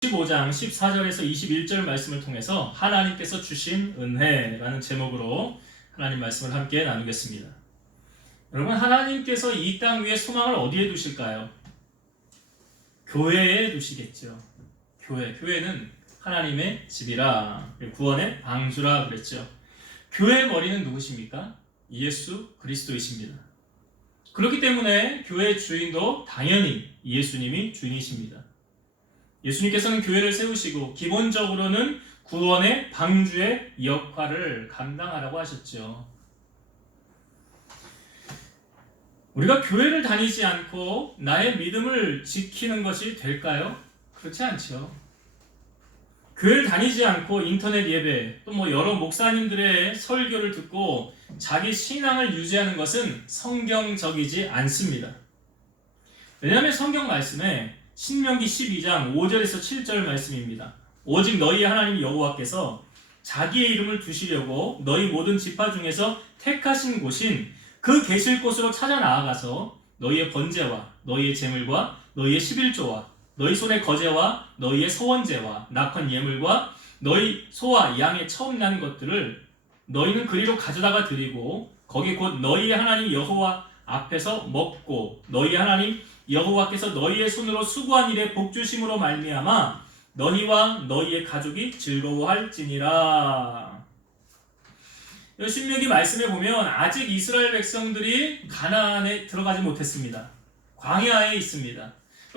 15장 14절에서 21절 말씀을 통해서 하나님께서 주신 은혜라는 제목으로 하나님 말씀을 함께 나누겠습니다. 여러분, 하나님께서 이 땅 위에 소망을 어디에 두실까요? 교회에 두시겠죠. 교회는 하나님의 집이라, 구원의 방주라 그랬죠. 교회의 머리는 누구십니까? 예수 그리스도이십니다. 그렇기 때문에 교회의 주인도 당연히 예수님이 주인이십니다. 예수님께서는 교회를 세우시고 기본적으로는 구원의 방주의 역할을 감당하라고 하셨죠. 우리가 교회를 다니지 않고 나의 믿음을 지키는 것이 될까요? 그렇지 않죠. 교회를 다니지 않고 인터넷 예배, 또 여러 목사님들의 설교를 듣고 자기 신앙을 유지하는 것은 성경적이지 않습니다. 왜냐하면 성경 말씀에 신명기 12장 5절에서 7절 말씀입니다. 오직 너희 하나님 여호와께서 자기의 이름을 두시려고 너희 모든 지파 중에서 택하신 곳인 그 계실 곳으로 찾아 나아가서 너희의 번제와 너희의 제물과 너희의 11조와 너희 손의 거제와 너희의 서원제와 낙헌 예물과 너희 소와 양의 처음 난 것들을 너희는 그리로 가져다가 드리고 거기 곧 너희의 하나님 여호와 앞에서 먹고 너희 하나님 여호와께서 너희의 손으로 수고한 일에 복주심으로 말미암아 너희와 너희의 가족이 즐거워할지니라. 신명기 말씀에 보면 아직 이스라엘 백성들이 가나안에 들어가지 못했습니다. 광야에 있습니다.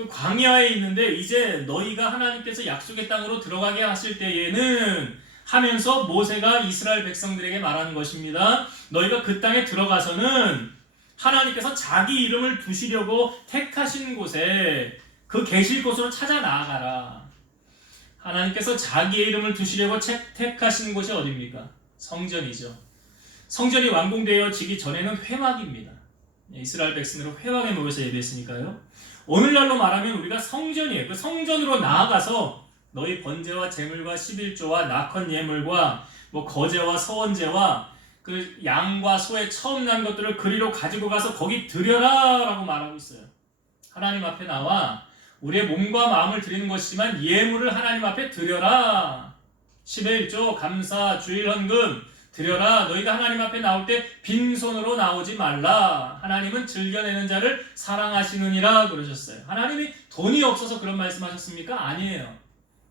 광야에 있는데 이제 너희가 하나님께서 약속의 땅으로 들어가게 하실 때에는 하면서 모세가 이스라엘 백성들에게 말하는 것입니다. 너희가 그 땅에 들어가서는 하나님께서 자기 이름을 두시려고 택하신 곳에 그 계실 곳으로 찾아 나아가라. 하나님께서 자기의 이름을 두시려고 택하신 곳이 어디입니까? 성전이죠. 성전이 완공되어지기 전에는 회막입니다. 이스라엘 백성으로 회막에 모여서 예배했으니까요. 오늘날로 말하면 우리가 성전이에요. 그 성전으로 나아가서 너희 번제와 제물과 11조와 낙헌 예물과 거제와 서원제와 그 양과 소의 처음 난 것들을 그리로 가지고 가서 거기 드려라 라고 말하고 있어요. 하나님 앞에 나와 우리의 몸과 마음을 드리는 것이지만 예물을 하나님 앞에 드려라. 11조 감사 주일 헌금 드려라. 너희가 하나님 앞에 나올 때 빈손으로 나오지 말라. 하나님은 즐겨내는 자를 사랑하시느니라 그러셨어요. 하나님이 돈이 없어서 그런 말씀하셨습니까? 아니에요.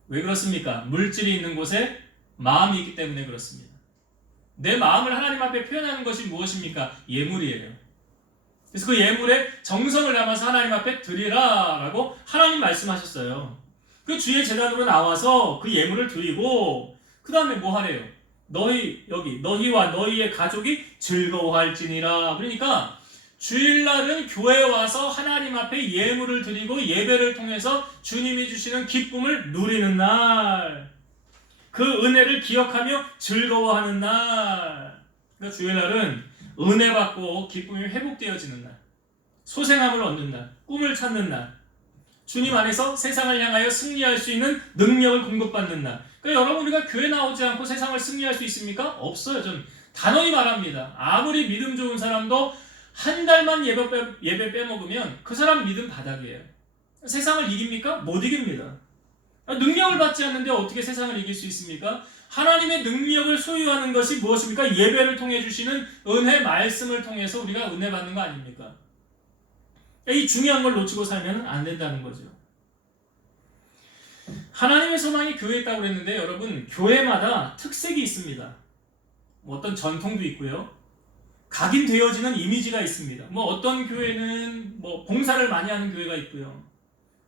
왜 그렇습니까? 물질이 있는 곳에 마음이 있기 때문에 그렇습니다. 내 마음을 하나님 앞에 표현하는 것이 무엇입니까? 예물이에요. 그래서 그 예물에 정성을 담아서 하나님 앞에 드리라 라고 하나님 말씀하셨어요. 그 주의 제단으로 나와서 그 예물을 드리고 그 다음에 뭐 하래요? 너희와 너희의 가족이 즐거워할지니라. 그러니까 주일날은 교회에 와서 하나님 앞에 예물을 드리고 예배를 통해서 주님이 주시는 기쁨을 누리는 날, 그 은혜를 기억하며 즐거워하는 날. 그러니까 주일날은 은혜 받고 기쁨이 회복되어지는 날, 소생함을 얻는 날, 꿈을 찾는 날, 주님 안에서 세상을 향하여 승리할 수 있는 능력을 공급받는 날. 그러니까 여러분, 우리가 교회 나오지 않고 세상을 승리할 수 있습니까? 없어요. 전 단호히 말합니다. 아무리 믿음 좋은 사람도 한 달만 예배 빼먹으면 그 사람 믿음 바닥이에요. 세상을 이깁니까? 못 이깁니다. 능력을 받지 않는데 어떻게 세상을 이길 수 있습니까? 하나님의 능력을 소유하는 것이 무엇입니까? 예배를 통해 주시는 은혜 말씀을 통해서 우리가 은혜 받는 거 아닙니까? 이 중요한 걸 놓치고 살면 안 된다는 거죠. 하나님의 소망이 교회에 있다고 그랬는데 여러분, 교회마다 특색이 있습니다. 어떤 전통도 있고요. 각인되어지는 이미지가 있습니다. 어떤 교회는 봉사를 많이 하는 교회가 있고요.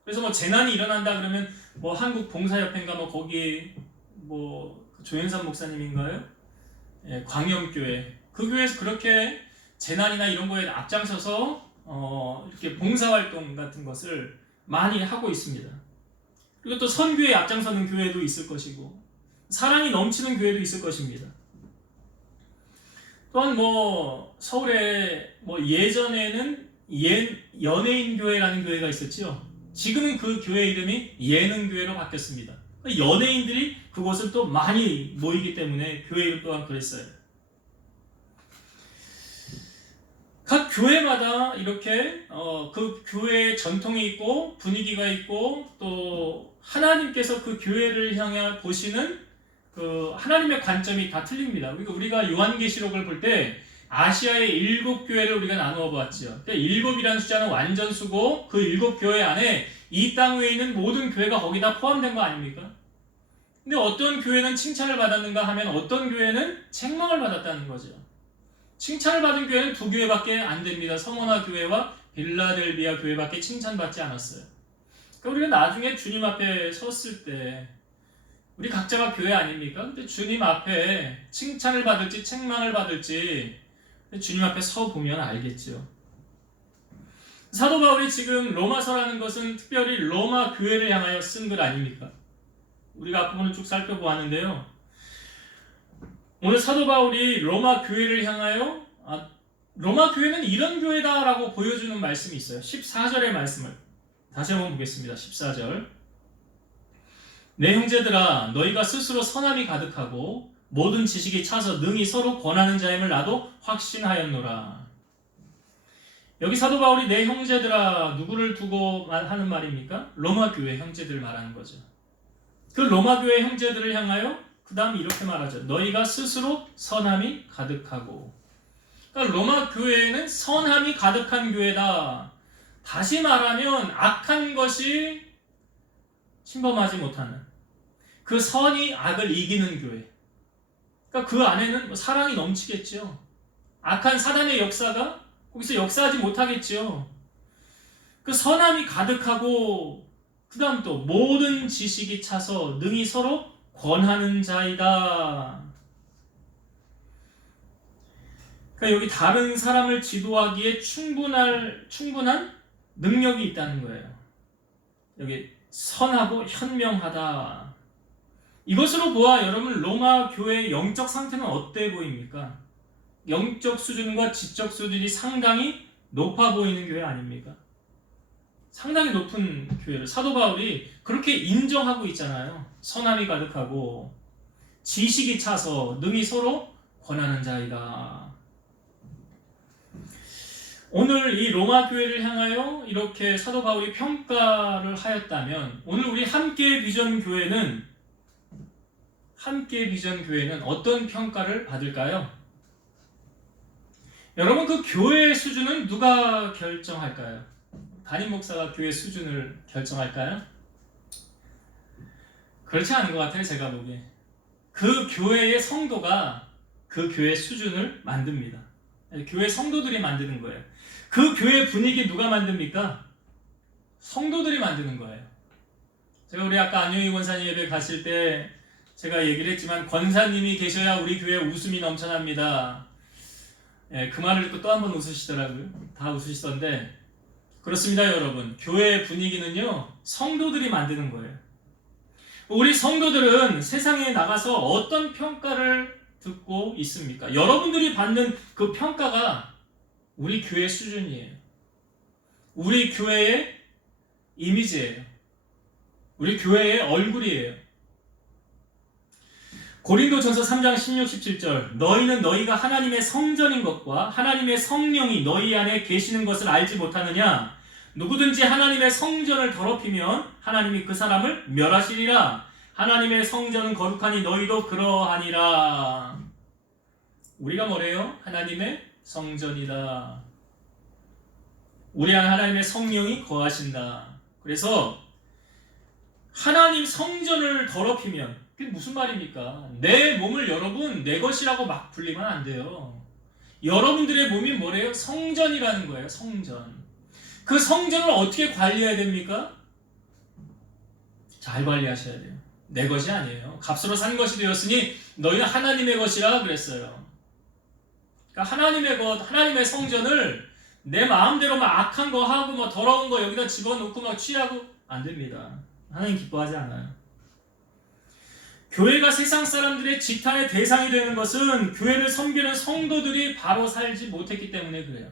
그래서 재난이 일어난다 그러면 한국 봉사협회인가 거기 조현삼 목사님인가요? 예, 광염교회. 그 교회에서 그렇게 재난이나 이런 거에 앞장서서 이렇게 봉사활동 같은 것을 많이 하고 있습니다. 그리고 또 선교에 앞장서는 교회도 있을 것이고 사랑이 넘치는 교회도 있을 것입니다. 또한 서울에 예전에는 연예인 교회라는 교회가 있었죠. 지금은 그 교회 이름이 예능교회로 바뀌었습니다. 연예인들이 그곳을 또 많이 모이기 때문에 교회 이름 또한 그랬어요. 각 교회마다 이렇게 그 교회의 전통이 있고 분위기가 있고 또 하나님께서 그 교회를 향해 보시는 그 하나님의 관점이 다 틀립니다. 그러니까 우리가 요한계시록을 볼 때 아시아의 7교회를 우리가 나누어 보았죠. 7이라는 숫자는 완전수고 그 7교회 안에 이 땅 위에 있는 모든 교회가 거기다 포함된 거 아닙니까? 근데 어떤 교회는 칭찬을 받았는가 하면 어떤 교회는 책망을 받았다는 거죠. 칭찬을 받은 교회는 2교회밖에 안 됩니다. 서머나 교회와 빌라델비아 교회밖에 칭찬받지 않았어요. 그러니까 우리가 나중에 주님 앞에 섰을 때 우리 각자가 교회 아닙니까? 근데 주님 앞에 칭찬을 받을지 책망을 받을지 주님 앞에 서 보면 알겠죠. 사도 바울이 지금 로마서라는 것은 특별히 로마 교회를 향하여 쓴 글 아닙니까? 우리가 앞부분을 쭉 살펴보았는데요. 오늘 사도 바울이 로마 교회를 향하여 로마 교회는 이런 교회다라고 보여주는 말씀이 있어요. 14절의 말씀을 다시 한번 보겠습니다. 14절. 내 형제들아 너희가 스스로 선함이 가득하고 모든 지식이 차서 능히 서로 권하는 자임을 나도 확신하였노라. 여기 사도 바울이 내 형제들아 누구를 두고 하는 말입니까? 로마 교회 형제들 말하는 거죠. 그 로마 교회 형제들을 향하여 그 다음 이렇게 말하죠. 너희가 스스로 선함이 가득하고. 그러니까 로마 교회는 선함이 가득한 교회다. 다시 말하면 악한 것이 침범하지 못하는 그 선이 악을 이기는 교회. 그러니까 그 안에는 사랑이 넘치겠죠. 악한 사단의 역사가 거기서 역사하지 못하겠죠. 그 선함이 가득하고 그 다음 또 모든 지식이 차서 능히 서로 권하는 자이다. 그러니까 여기 다른 사람을 지도하기에 충분한 능력이 있다는 거예요. 여기 선하고 현명하다. 이것으로 보아 여러분 로마 교회의 영적 상태는 어때 보입니까? 영적 수준과 지적 수준이 상당히 높아 보이는 교회 아닙니까? 상당히 높은 교회를 사도 바울이 그렇게 인정하고 있잖아요. 선함이 가득하고 지식이 차서 능히 서로 권하는 자이다. 오늘 이 로마 교회를 향하여 이렇게 사도 바울이 평가를 하였다면 오늘 우리 함께 비전 교회는 어떤 평가를 받을까요? 여러분 그 교회의 수준은 누가 결정할까요? 담임 목사가 교회 수준을 결정할까요? 그렇지 않은 것 같아요. 제가 보기에 그 교회의 성도가 그 교회 수준을 만듭니다. 교회 성도들이 만드는 거예요. 그 교회 분위기 누가 만듭니까? 성도들이 만드는 거예요. 제가 우리 아까 안용희 권사님 예배 갔을 때 제가 얘기를 했지만 권사님이 계셔야 우리 교회 웃음이 넘쳐납니다. 그 말을 듣고 또 한 번 웃으시더라고요. 다 웃으시던데 그렇습니다 여러분. 교회 분위기는요 성도들이 만드는 거예요. 우리 성도들은 세상에 나가서 어떤 평가를 듣고 있습니까? 여러분들이 받는 그 평가가 우리 교회 수준이에요. 우리 교회의 이미지예요. 우리 교회의 얼굴이에요. 고린도전서 3장 16, 17절 너희는 너희가 하나님의 성전인 것과 하나님의 성령이 너희 안에 계시는 것을 알지 못하느냐? 누구든지 하나님의 성전을 더럽히면 하나님이 그 사람을 멸하시리라. 하나님의 성전은 거룩하니 너희도 그러하니라. 우리가 뭐래요? 하나님의 성전이다. 우리 안에 하나님의 성령이 거하신다. 그래서 하나님 성전을 더럽히면 그게 무슨 말입니까? 내 몸을 여러분 내 것이라고 막 불리면 안 돼요. 여러분들의 몸이 뭐래요? 성전이라는 거예요. 성전. 그 성전을 어떻게 관리해야 됩니까? 잘 관리하셔야 돼요. 내 것이 아니에요. 값으로 산 것이 되었으니 너희는 하나님의 것이라 그랬어요. 그러니까 하나님의 것, 하나님의 성전을 내 마음대로 막 악한 거 하고 막 더러운 거 여기다 집어넣고 막 취하고 안 됩니다. 하나님 기뻐하지 않아요. 교회가 세상 사람들의 지탄의 대상이 되는 것은 교회를 섬기는 성도들이 바로 살지 못했기 때문에 그래요.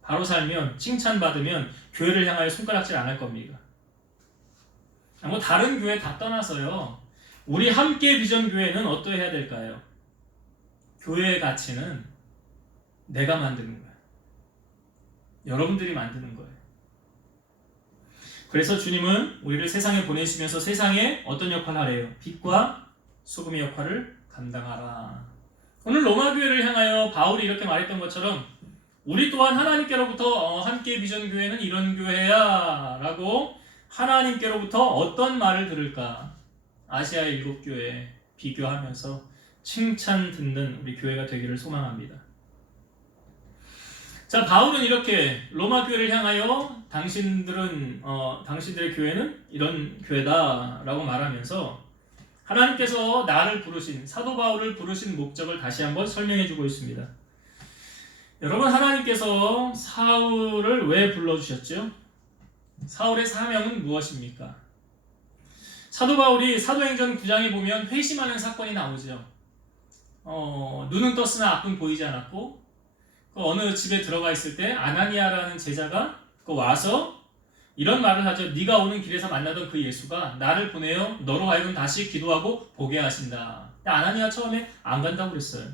바로 살면 칭찬받으면 교회를 향하여 손가락질 안 할 겁니다. 뭐 다른 교회 다 떠나서요. 우리 함께 비전 교회는 어떠해야 될까요? 교회의 가치는 내가 만드는 거예요. 여러분들이 만드는 거예요. 그래서 주님은 우리를 세상에 보내시면서 세상에 어떤 역할을 하래요? 빛과 소금의 역할을 감당하라. 오늘 로마 교회를 향하여 바울이 이렇게 말했던 것처럼 우리 또한 하나님께로부터 함께 비전 교회는 이런 교회야 라고 하나님께로부터 어떤 말을 들을까? 아시아의 7교회 비교하면서 칭찬 듣는 우리 교회가 되기를 소망합니다. 자, 바울은 이렇게 로마 교회를 향하여 당신들의 교회는 이런 교회다라고 말하면서 하나님께서 나를 부르신, 사도 바울을 부르신 목적을 다시 한번 설명해 주고 있습니다. 여러분, 하나님께서 사울을 왜 불러주셨죠? 사울의 사명은 무엇입니까? 사도 바울이 사도행전 9장에 보면 회심하는 사건이 나오죠. 눈은 떴으나 앞은 보이지 않았고 어느 집에 들어가 있을 때 아나니아라는 제자가 와서 이런 말을 하죠. 네가 오는 길에서 만나던 그 예수가 나를 보내어 너로 하여금 다시 기도하고 보게 하신다. 아나니아 처음에 안 간다고 그랬어요.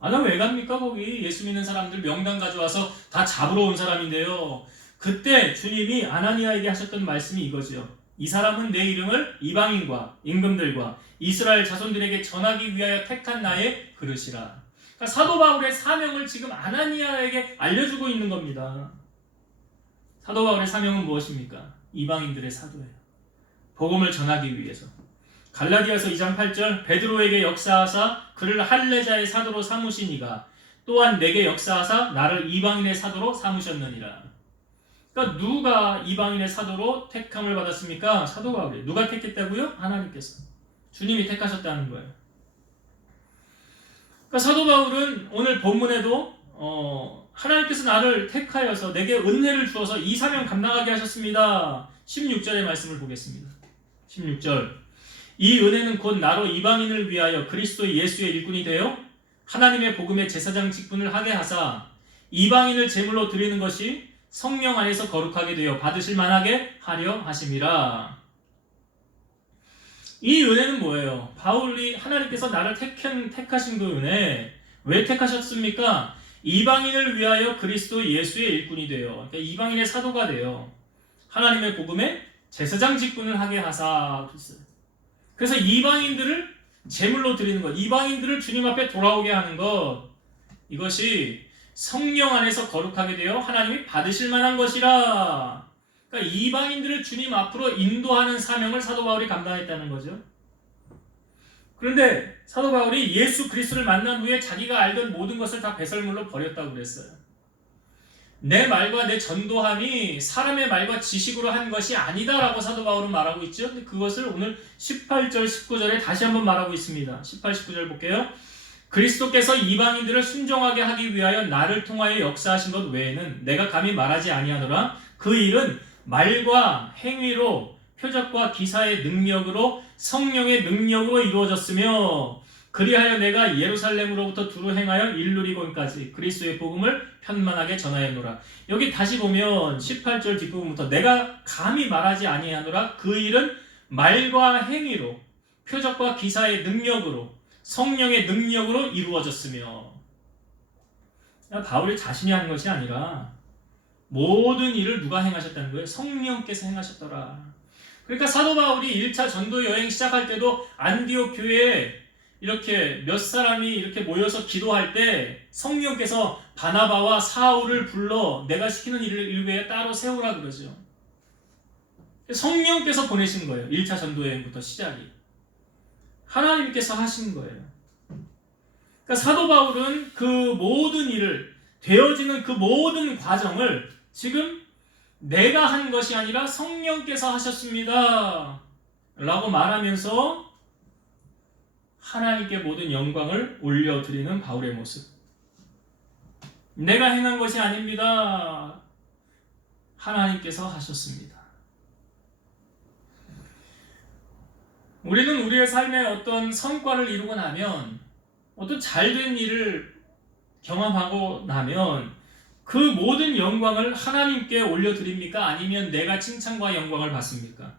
나 왜 갑니까? 거기 예수 믿는 사람들 명단 가져와서 다 잡으러 온 사람인데요. 그때 주님이 아나니아에게 하셨던 말씀이 이거죠. 이 사람은 내 이름을 이방인과 임금들과 이스라엘 자손들에게 전하기 위하여 택한 나의 그릇이라. 그러니까 사도 바울의 사명을 지금 아나니아에게 알려주고 있는 겁니다. 사도 바울의 사명은 무엇입니까? 이방인들의 사도예요. 복음을 전하기 위해서. 갈라디아서 2장 8절 베드로에게 역사하사 그를 할례자의 사도로 삼으시니가 또한 내게 역사하사 나를 이방인의 사도로 삼으셨느니라. 그러니까 누가 이방인의 사도로 택함을 받았습니까? 사도 바울이. 누가 택했다고요? 하나님께서. 주님이 택하셨다는 거예요. 그러니까 사도 바울은 오늘 본문에도 하나님께서 나를 택하여서 내게 은혜를 주어서 이 사명 감당하게 하셨습니다. 16절의 말씀을 보겠습니다. 16절 이 은혜는 곧 나로 이방인을 위하여 그리스도 예수의 일꾼이 되어 하나님의 복음의 제사장 직분을 하게 하사 이방인을 제물로 드리는 것이 성령 안에서 거룩하게 되어 받으실 만하게 하려 하심이라. 이 은혜는 뭐예요? 바울이 하나님께서 나를 택하신 그 은혜 왜 택하셨습니까? 이방인을 위하여 그리스도 예수의 일꾼이 되어 그러니까 이방인의 사도가 되어 하나님의 복음의 제사장 직분을 하게 하사. 그래서 이방인들을 제물로 드리는 것, 이방인들을 주님 앞에 돌아오게 하는 것, 이것이 성령 안에서 거룩하게 되어 하나님이 받으실 만한 것이라. 그러니까 이방인들을 주님 앞으로 인도하는 사명을 사도 바울이 감당했다는 거죠. 그런데 사도 바울이 예수 그리스도를 만난 후에 자기가 알던 모든 것을 다 배설물로 버렸다고 그랬어요. 내 말과 내 전도함이 사람의 말과 지식으로 한 것이 아니다라고 사도 바울은 말하고 있죠. 근데 그것을 오늘 18절, 19절에 다시 한번 말하고 있습니다. 18, 19절 볼게요. 그리스도께서 이방인들을 순종하게 하기 위하여 나를 통하여 역사하신 것 외에는 내가 감히 말하지 아니하노라. 그 일은 말과 행위로 표적과 기사의 능력으로 성령의 능력으로 이루어졌으며 그리하여 내가 예루살렘으로부터 두루 행하여 일루리곤까지 그리스도의 복음을 편만하게 전하였노라. 여기 다시 보면 18절 뒷부분부터 내가 감히 말하지 아니하노라. 그 일은 말과 행위로 표적과 기사의 능력으로 성령의 능력으로 이루어졌으며. 바울이 자신이 하는 것이 아니라 모든 일을 누가 행하셨다는 거예요? 성령께서 행하셨더라. 그러니까 사도 바울이 1차 전도 여행 시작할 때도 안디옥 교회에 이렇게 몇 사람이 이렇게 모여서 기도할 때 성령께서 바나바와 사울을 불러 내가 시키는 일을 위해 따로 세우라 그러죠. 성령께서 보내신 거예요. 1차 전도 여행부터 시작이. 하나님께서 하신 거예요. 그러니까 사도 바울은 그 모든 일을 되어지는 그 모든 과정을 지금 내가 한 것이 아니라 성령께서 하셨습니다 라고 말하면서 하나님께 모든 영광을 올려드리는 바울의 모습. 내가 행한 것이 아닙니다. 하나님께서 하셨습니다. 우리는 우리의 삶에 어떤 성과를 이루고 나면 어떤 잘된 일을 경험하고 나면 그 모든 영광을 하나님께 올려드립니까? 아니면 내가 칭찬과 영광을 받습니까?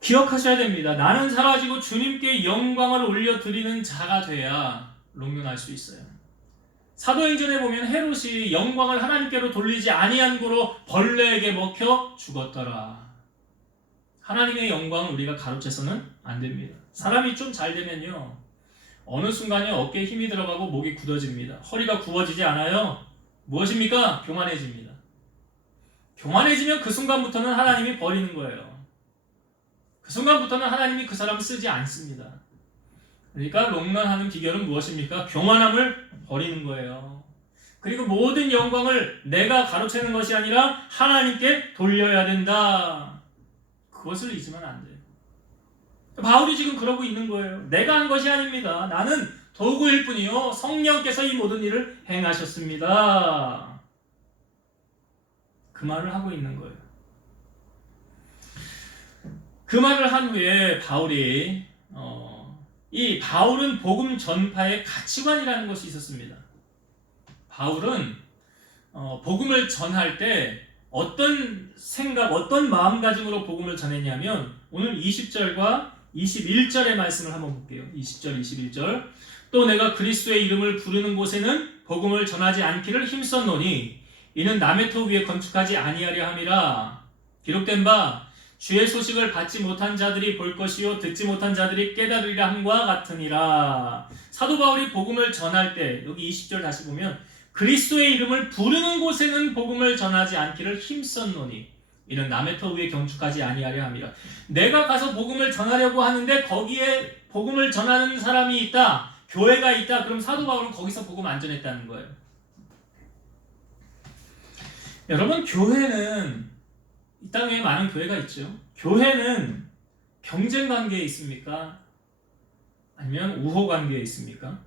기억하셔야 됩니다. 나는 사라지고 주님께 영광을 올려드리는 자가 돼야 롱런할 수 있어요. 사도행전에 보면 헤롯이 영광을 하나님께로 돌리지 아니한 고로 벌레에게 먹혀 죽었더라. 하나님의 영광을 우리가 가로채서는 안 됩니다. 사람이 좀 잘 되면요, 어느 순간에 어깨에 힘이 들어가고 목이 굳어집니다. 허리가 굽어지지 않아요. 무엇입니까? 교만해집니다. 교만해지면 그 순간부터는 하나님이 버리는 거예요. 그 순간부터는 하나님이 그 사람을 쓰지 않습니다. 그러니까 롱런하는 비결은 무엇입니까? 교만함을 버리는 거예요. 그리고 모든 영광을 내가 가로채는 것이 아니라 하나님께 돌려야 된다. 그것을 잊으면 안 돼요. 바울이 지금 그러고 있는 거예요. 내가 한 것이 아닙니다. 나는 도구일 뿐이요, 성령께서 이 모든 일을 행하셨습니다. 그 말을 하고 있는 거예요. 그 말을 한 후에 바울이 이 바울은 복음 전파의 가치관이라는 것이 있었습니다. 바울은 복음을 전할 때 어떤 생각, 어떤 마음가짐으로 복음을 전했냐면, 오늘 20절과 21절의 말씀을 한번 볼게요. 20절, 21절. 또 내가 그리스도의 이름을 부르는 곳에는 복음을 전하지 않기를 힘썼노니 이는 남의 터 위에 건축하지 아니하려 함이라. 기록된 바 주의 소식을 받지 못한 자들이 볼 것이요 듣지 못한 자들이 깨달으리라 함과 같으니라. 사도 바울이 복음을 전할 때, 여기 20절 다시 보면 그리스도의 이름을 부르는 곳에는 복음을 전하지 않기를 힘썼노니 이는 남의 터 위에 경축하지 아니하려 함이라. 내가 가서 복음을 전하려고 하는데 거기에 복음을 전하는 사람이 있다, 교회가 있다. 그럼 사도 바울은 거기서 복음 안 전했다는 거예요. 여러분, 교회는 이 땅에 많은 교회가 있죠. 교회는 경쟁 관계에 있습니까? 아니면 우호 관계에 있습니까?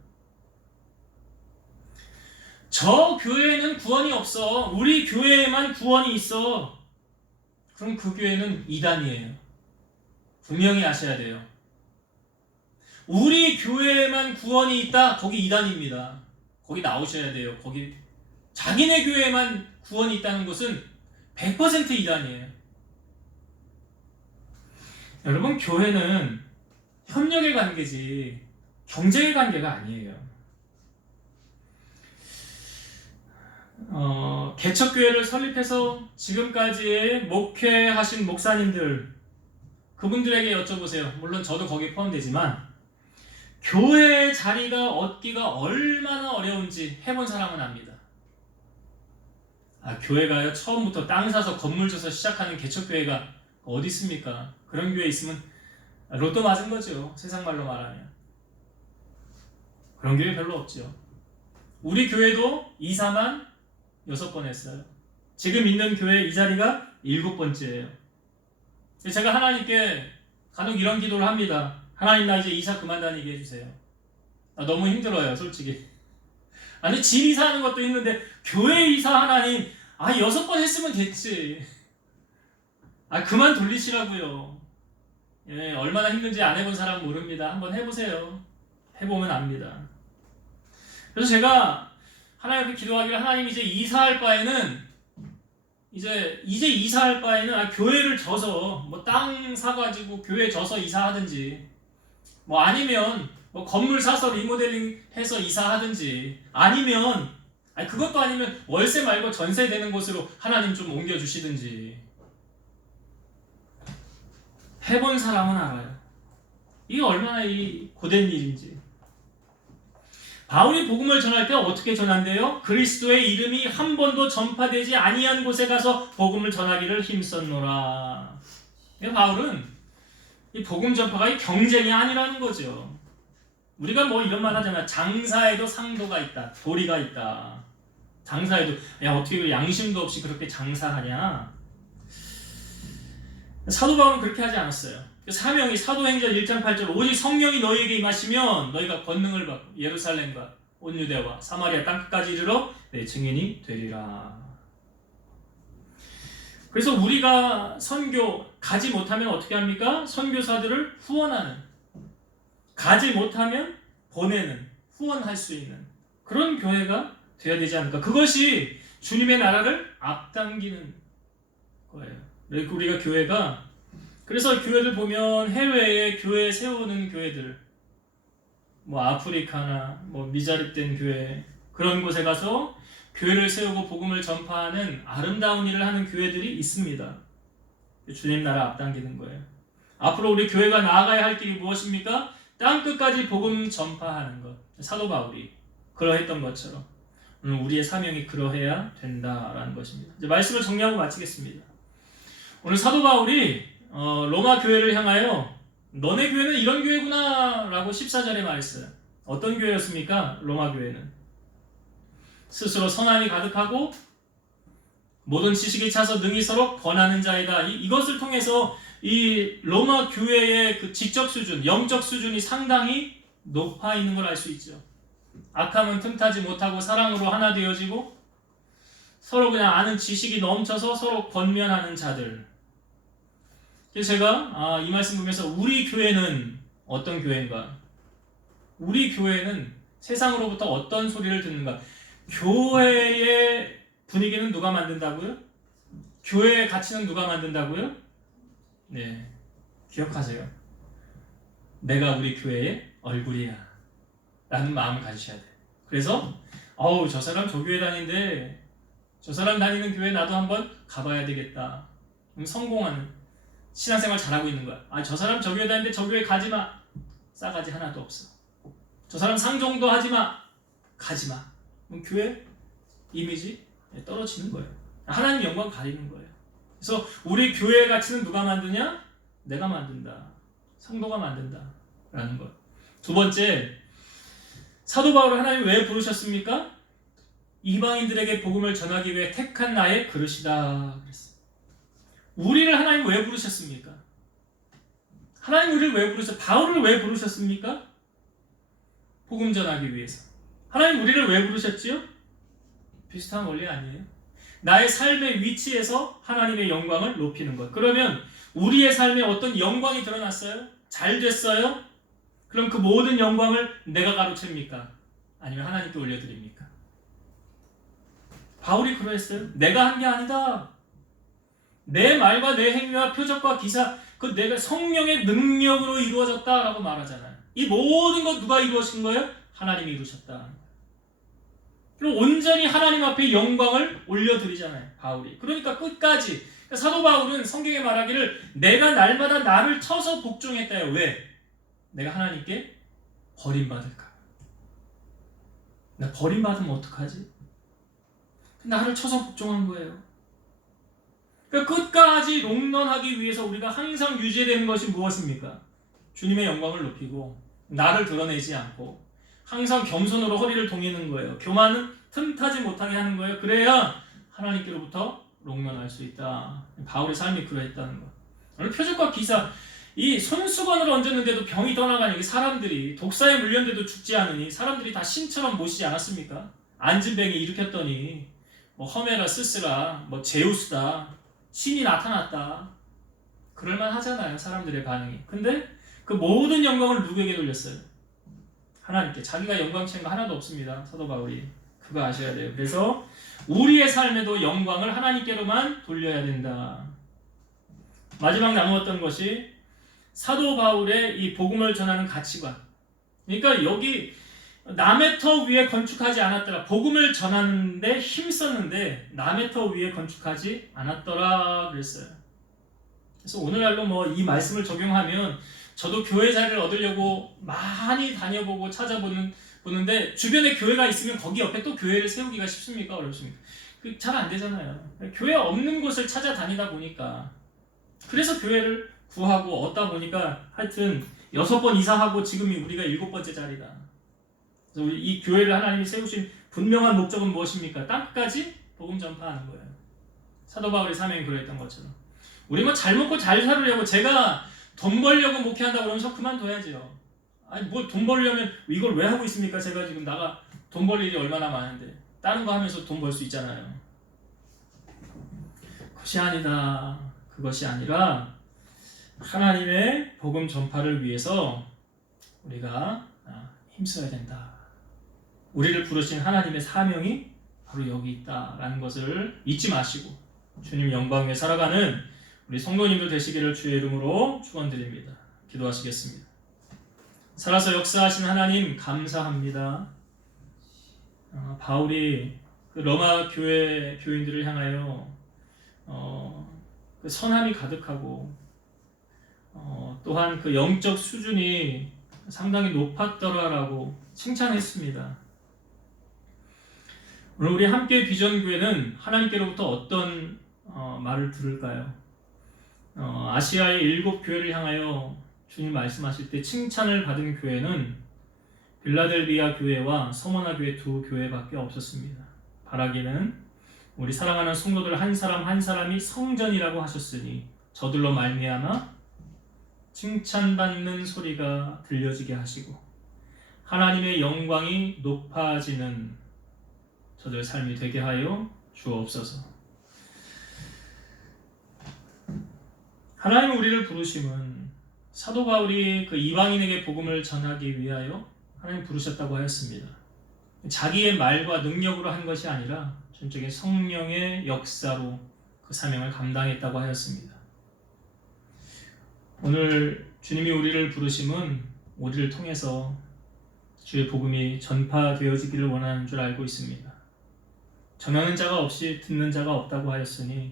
저 교회에는 구원이 없어, 우리 교회에만 구원이 있어. 그럼 그 교회는 이단이에요. 분명히 아셔야 돼요. 우리 교회에만 구원이 있다, 거기 이단입니다. 거기 나오셔야 돼요. 거기 자기네 교회에만 구원이 있다는 것은 100% 이단이에요. 여러분, 교회는 협력의 관계지 경쟁의 관계가 아니에요. 개척교회를 설립해서 지금까지 목회하신 목사님들, 그분들에게 여쭤보세요. 물론 저도 거기에 포함되지만 교회의 자리가 얻기가 얼마나 어려운지 해본 사람은 압니다. 교회가요, 처음부터 땅 사서 건물 줘서 시작하는 개척교회가 어디 있습니까? 그런 교회 있으면 로또 맞은 거죠. 세상 말로 말하면. 그런 교회 별로 없죠. 우리 교회도 이사만 6번 했어요. 지금 있는 교회 이 자리가 7번째예요. 제가 하나님께 간혹 이런 기도를 합니다. 하나님, 나 이제 이사 그만 다니게 해주세요. 너무 힘들어요, 솔직히. 아니, 집 이사하는 것도 힘든데 교회 이사 하나님, 6번 했으면 됐지. 그만 돌리시라고요. 예, 얼마나 힘든지 안 해본 사람은 모릅니다. 한번 해보세요. 해보면 압니다. 그래서 제가 하나님께 기도하기를, 하나님 이제 이사할 바에는 이제 이사할 바에는 교회를 져서 땅 사가지고 교회 져서 이사하든지, 아니면 건물 사서 리모델링 해서 이사하든지, 아니면 그것도 아니면 월세 말고 전세 되는 곳으로 하나님 좀 옮겨주시든지. 해본 사람은 알아요. 이게 얼마나 고된 일인지. 바울이 복음을 전할 때 어떻게 전한대요? 그리스도의 이름이 한 번도 전파되지 아니한 곳에 가서 복음을 전하기를 힘썼노라. 바울은 이 복음 전파가 경쟁이 아니라는 거죠. 우리가 이런 말 하잖아요. 장사에도 상도가 있다, 도리가 있다. 장사에도, 어떻게 양심도 없이 그렇게 장사하냐. 사도 바울은 그렇게 하지 않았어요. 사명이 사도행전 1장 8절, 오직 성령이 너희에게 임하시면 너희가 권능을 받고 예루살렘과 온 유대와 사마리아 땅끝까지 이르러 내 증인이 되리라. 그래서 우리가 선교 가지 못하면 어떻게 합니까? 선교사들을 후원하는, 가지 못하면 보내는, 후원할 수 있는 그런 교회가 되어야 되지 않을까. 그것이 주님의 나라를 앞당기는 거예요. 우리가 교회가, 그래서 교회들 보면 해외에 교회 세우는 교회들, 아프리카나 미자립된 교회, 그런 곳에 가서 교회를 세우고 복음을 전파하는 아름다운 일을 하는 교회들이 있습니다. 주님 나라 앞당기는 거예요. 앞으로 우리 교회가 나아가야 할 길이 무엇입니까? 땅끝까지 복음 전파하는 것. 사도 바울이 그러했던 것처럼 오늘 우리의 사명이 그러해야 된다라는 것입니다. 이제 말씀을 정리하고 마치겠습니다. 오늘 사도 바울이 로마 교회를 향하여 너네 교회는 이런 교회구나 라고 14절에 말했어요. 어떤 교회였습니까? 로마 교회는 스스로 선함이 가득하고 모든 지식이 차서 능히 서로 권하는 자이다. 이것을 통해서 이 로마 교회의 그 지적 수준, 영적 수준이 상당히 높아 있는 걸 알 수 있죠. 악함은 틈타지 못하고 사랑으로 하나 되어지고 서로 그냥 아는 지식이 넘쳐서 서로 권면하는 자들. 그래서 제가 이 말씀 보면서 우리 교회는 어떤 교회인가? 우리 교회는 세상으로부터 어떤 소리를 듣는가? 교회의 분위기는 누가 만든다고요? 교회의 가치는 누가 만든다고요? 네, 기억하세요. 내가 우리 교회의 얼굴이야 라는 마음을 가지셔야 돼요. 그래서 저 사람 저 교회 다니는데 저 사람 다니는 교회 나도 한번 가봐야 되겠다. 그럼 성공하는 신앙생활 잘하고 있는 거야. 저 사람 저 교회 다니는데 저 교회 가지마. 싸가지 하나도 없어. 저 사람 상종도 하지마. 가지마. 그럼 교회 이미지 떨어지는 거예요. 하나님 영광 가리는 거예요. 그래서 우리 교회의 가치는 누가 만드냐? 내가 만든다. 성도가 만든다 라는 것. 두 번째, 사도 바울을 하나님 왜 부르셨습니까? 이방인들에게 복음을 전하기 위해 택한 나의 그릇이다 그랬어요. 우리를 하나님 왜 부르셨습니까? 하나님 우리를 왜 부르셨어요? 바울을 왜 부르셨습니까? 복음 전하기 위해서. 하나님 우리를 왜 부르셨지요? 비슷한 원리 아니에요? 나의 삶의 위치에서 하나님의 영광을 높이는 것. 그러면 우리의 삶에 어떤 영광이 드러났어요? 잘 됐어요? 그럼 그 모든 영광을 내가 가로챕니까? 아니면 하나님께 올려드립니까? 바울이 그러했어요. 내가 한 게 아니다. 내 말과 내 행위와 표적과 기사, 그 내가 성령의 능력으로 이루어졌다라고 말하잖아요. 이 모든 것 누가 이루어진 거예요? 하나님이 이루셨다. 그리고 온전히 하나님 앞에 영광을 올려드리잖아요. 바울이. 그러니까 끝까지. 사도 바울은 성경에 말하기를 내가 날마다 나를 쳐서 복종했다요. 왜? 내가 하나님께 버림받을까? 나 버림받으면 어떡하지? 나를 쳐서 복종한 거예요. 그러니까 끝까지 롱런하기 위해서 우리가 항상 유지되는 것이 무엇입니까? 주님의 영광을 높이고 나를 드러내지 않고 항상 겸손으로 허리를 동이는 거예요. 교만은 틈타지 못하게 하는 거예요. 그래야 하나님께로부터 롱런할 수 있다. 바울의 삶이 그러했다는 것. 오늘 표적과 기사, 이 손수건을 얹었는데도 병이 떠나가니 사람들이 독사에 물렸는데도 죽지 않으니 사람들이 다 신처럼 모시지 않았습니까? 안진뱅이 일으켰더니 뭐 허메라 스스라 뭐 제우스다 신이 나타났다. 그럴만 하잖아요. 사람들의 반응이. 근데 그 모든 영광을 누구에게 돌렸어요? 하나님께. 자기가 영광치는 거 하나도 없습니다. 사도 바울이. 그거 아셔야 돼요. 그래서 우리의 삶에도 영광을 하나님께로만 돌려야 된다. 마지막 나누었던 것이 사도 바울의 이 복음을 전하는 가치관. 그러니까 여기 남의 터 위에 건축하지 않았더라. 복음을 전하는데 힘썼는데 남의 터 위에 건축하지 않았더라 그랬어요. 그래서 오늘날로 뭐 이 말씀을 적용하면 저도 교회 자리를 얻으려고 많이 다녀보고 찾아보는데 주변에 교회가 있으면 거기 옆에 또 교회를 세우기가 쉽습니까? 어렵습니까? 잘 안 되잖아요. 교회 없는 곳을 찾아다니다 보니까 그래서 교회를 구하고 얻다 보니까 하여튼 6번 이사하고 지금이 우리가 7번째 자리다. 그래서 우리 이 교회를 하나님이 세우신 분명한 목적은 무엇입니까? 땅끝까지 복음 전파하는 거예요. 사도 바울의 사명이 그랬던 것처럼 우리 뭐 잘 먹고 잘 살으려고 제가 돈 벌려고 목회한다고 그러면 저 그만둬야죠. 아니 뭘 돈 벌려면 이걸 왜 하고 있습니까? 제가 지금 나가 돈 벌 일이 얼마나 많은데 다른 거 하면서 돈 벌 수 있잖아요. 그것이 아니다. 그것이 아니라 하나님의 복음 전파를 위해서 우리가 힘써야 된다. 우리를 부르신 하나님의 사명이 바로 여기 있다라는 것을 잊지 마시고 주님 영광 위에 살아가는 우리 성도님들 되시기를 주의 이름으로 축원드립니다. 기도하시겠습니다. 살아서 역사하신 하나님 감사합니다. 바울이 그 로마 교회 교인들을 향하여 그 선함이 가득하고 또한 그 영적 수준이 상당히 높았더라라고 칭찬했습니다. 오늘 우리 함께 비전교회는 하나님께로부터 어떤 말을 들을까요? 아시아의 7교회를 향하여 주님 말씀하실 때 칭찬을 받은 교회는 빌라델비아 교회와 서머나 교회 2교회밖에 없었습니다. 바라기는 우리 사랑하는 성도들 한 사람 한 사람이 성전이라고 하셨으니 저들로 말미암아 칭찬받는 소리가 들려지게 하시고 하나님의 영광이 높아지는 저들 삶이 되게 하여 주옵소서. 하나님 우리를 부르심은 사도 바울이 그 이방인에게 복음을 전하기 위하여 하나님 부르셨다고 하였습니다. 자기의 말과 능력으로 한 것이 아니라 전적인 성령의 역사로 그 사명을 감당했다고 하였습니다. 오늘 주님이 우리를 부르심은 우리를 통해서 주의 복음이 전파되어지기를 원하는 줄 알고 있습니다. 전하는 자가 없이 듣는 자가 없다고 하였으니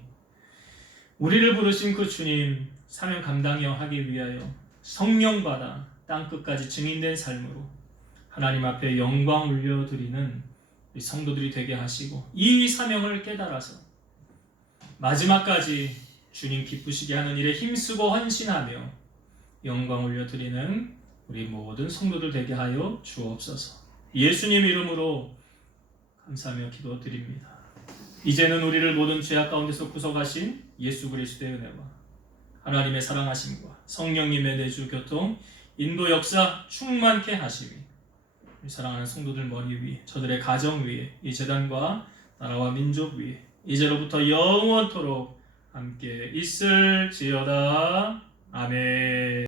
우리를 부르신 그 주님 사명 감당하여 하기 위하여 성령받아 땅끝까지 증인된 삶으로 하나님 앞에 영광 올려드리는 우리 성도들이 되게 하시고 이 사명을 깨달아서 마지막까지 주님 기쁘시게 하는 일에 힘쓰고 헌신하며 영광 올려드리는 우리 모든 성도들 되게 하여 주옵소서. 예수님 이름으로 감사하며 기도드립니다. 이제는 우리를 모든 죄악 가운데서 구속하신 예수 그리스도의 은혜와 하나님의 사랑하심과 성령님의 내주 교통 인도 역사 충만케 하시니 사랑하는 성도들 머리 위에 저들의 가정 위에 이 재단과 나라와 민족 위에 이제로부터 영원토록 함께 있을지어다. 아멘.